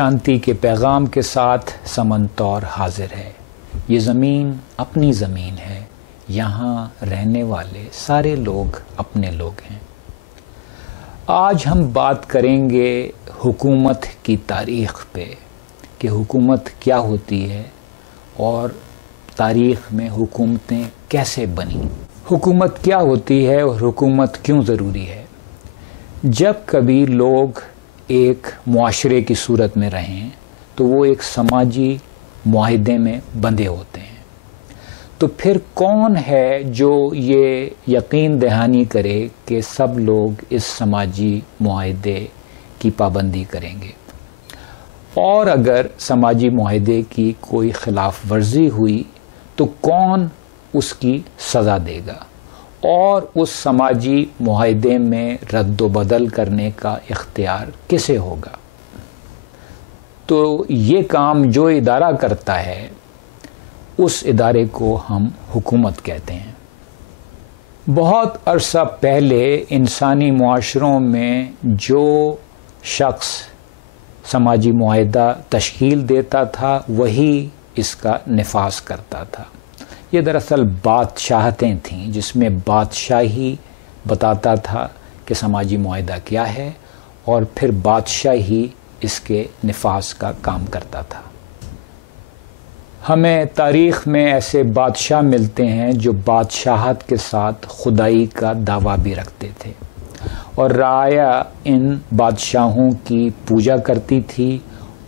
شانتی کے پیغام کے ساتھ سمنتور حاضر ہے۔ یہ زمین اپنی زمین ہے، یہاں رہنے والے سارے لوگ اپنے لوگ ہیں۔ آج ہم بات کریں گے حکومت کی تاریخ پہ کہ حکومت کیا ہوتی ہے اور تاریخ میں حکومتیں کیسے بنیں۔ حکومت کیا ہوتی ہے اور حکومت کیوں ضروری ہے؟ جب کبھی لوگ ایک معاشرے کی صورت میں رہیں تو وہ ایک سماجی معاہدے میں بندھے ہوتے ہیں۔ تو پھر کون ہے جو یہ یقین دہانی کرے کہ سب لوگ اس سماجی معاہدے کی پابندی کریں گے؟ اور اگر سماجی معاہدے کی کوئی خلاف ورزی ہوئی تو کون اس کی سزا دے گا اور اس سماجی معاہدے میں رد و بدل کرنے کا اختیار کسے ہوگا؟ تو یہ کام جو ادارہ کرتا ہے اس ادارے کو ہم حکومت کہتے ہیں۔ بہت عرصہ پہلے انسانی معاشروں میں جو شخص سماجی معاہدہ تشکیل دیتا تھا وہی اس کا نفاذ کرتا تھا۔ یہ دراصل بادشاہتیں تھیں جس میں بادشاہی بتاتا تھا کہ سماجی معاہدہ کیا ہے اور پھر بادشاہ ہی اس کے نفاذ کا کام کرتا تھا۔ ہمیں تاریخ میں ایسے بادشاہ ملتے ہیں جو بادشاہت کے ساتھ خدائی کا دعویٰ بھی رکھتے تھے اور رعایا ان بادشاہوں کی پوجا کرتی تھی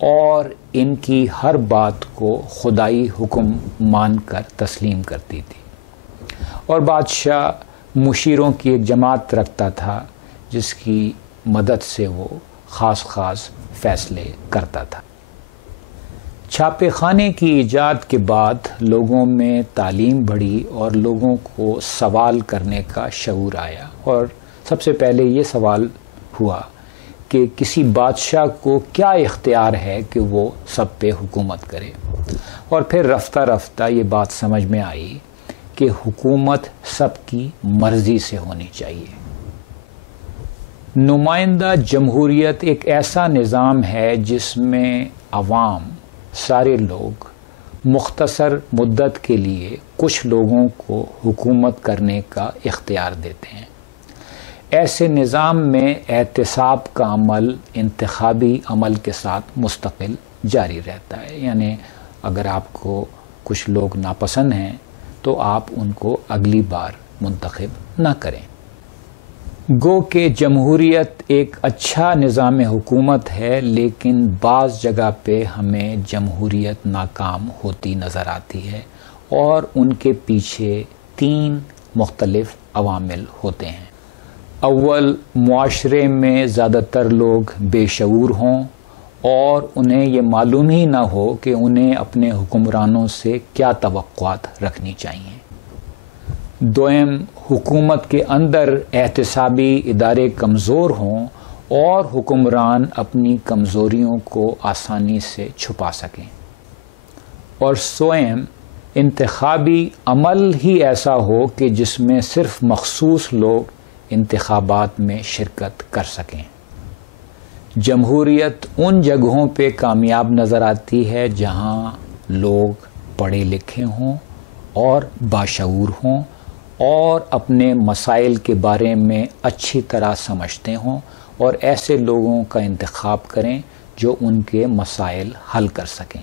اور ان کی ہر بات کو خدائی حکم مان کر تسلیم کرتی تھی۔ اور بادشاہ مشیروں کی ایک جماعت رکھتا تھا جس کی مدد سے وہ خاص فیصلے کرتا تھا۔ چھاپے خانے کی ایجاد کے بعد لوگوں میں تعلیم بڑھی اور لوگوں کو سوال کرنے کا شعور آیا، اور سب سے پہلے یہ سوال ہوا کہ کسی بادشاہ کو کیا اختیار ہے کہ وہ سب پہ حکومت کرے، اور پھر رفتہ رفتہ یہ بات سمجھ میں آئی کہ حکومت سب کی مرضی سے ہونی چاہیے۔ نمائندہ جمہوریت ایک ایسا نظام ہے جس میں عوام سارے لوگ مختصر مدت کے لیے کچھ لوگوں کو حکومت کرنے کا اختیار دیتے ہیں۔ ایسے نظام میں احتساب کا عمل انتخابی عمل کے ساتھ مستقل جاری رہتا ہے، یعنی اگر آپ کو کچھ لوگ ناپسند ہیں تو آپ ان کو اگلی بار منتخب نہ کریں۔ گو کہ جمہوریت ایک اچھا نظام حکومت ہے، لیکن بعض جگہ پہ ہمیں جمہوریت ناکام ہوتی نظر آتی ہے، اور ان کے پیچھے 3 مختلف عوامل ہوتے ہیں۔ اول، معاشرے میں زیادہ تر لوگ بے شعور ہوں اور انہیں یہ معلوم ہی نہ ہو کہ انہیں اپنے حکمرانوں سے کیا توقعات رکھنی چاہیے۔ دوم، حکومت کے اندر احتسابی ادارے کمزور ہوں اور حکمران اپنی کمزوریوں کو آسانی سے چھپا سکیں۔ اور سوم، انتخابی عمل ہی ایسا ہو کہ جس میں صرف مخصوص لوگ انتخابات میں شرکت کر سکیں۔ جمہوریت ان جگہوں پہ کامیاب نظر آتی ہے جہاں لوگ پڑھے لکھے ہوں اور باشعور ہوں اور اپنے مسائل کے بارے میں اچھی طرح سمجھتے ہوں، اور ایسے لوگوں کا انتخاب کریں جو ان کے مسائل حل کر سکیں۔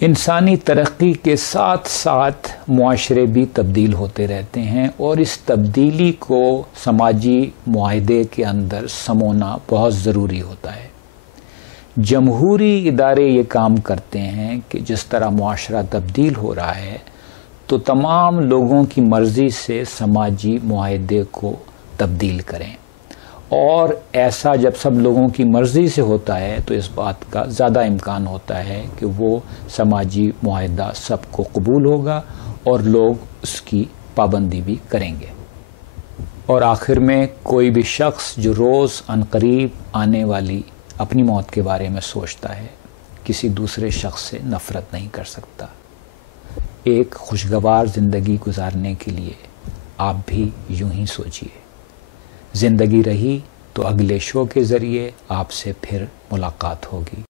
انسانی ترقی کے ساتھ ساتھ معاشرے بھی تبدیل ہوتے رہتے ہیں، اور اس تبدیلی کو سماجی معاہدے کے اندر سمونا بہت ضروری ہوتا ہے۔ جمہوری ادارے یہ کام کرتے ہیں کہ جس طرح معاشرہ تبدیل ہو رہا ہے تو تمام لوگوں کی مرضی سے سماجی معاہدے کو تبدیل کریں، اور ایسا جب سب لوگوں کی مرضی سے ہوتا ہے تو اس بات کا زیادہ امکان ہوتا ہے کہ وہ سماجی معاہدہ سب کو قبول ہوگا اور لوگ اس کی پابندی بھی کریں گے۔ اور آخر میں کوئی بھی شخص جو روز عنقریب آنے والی اپنی موت کے بارے میں سوچتا ہے کسی دوسرے شخص سے نفرت نہیں کر سکتا۔ ایک خوشگوار زندگی گزارنے کے لیے آپ بھی یوں ہی سوچیے۔ زندگی رہی تو اگلے شو کے ذریعے آپ سے پھر ملاقات ہوگی۔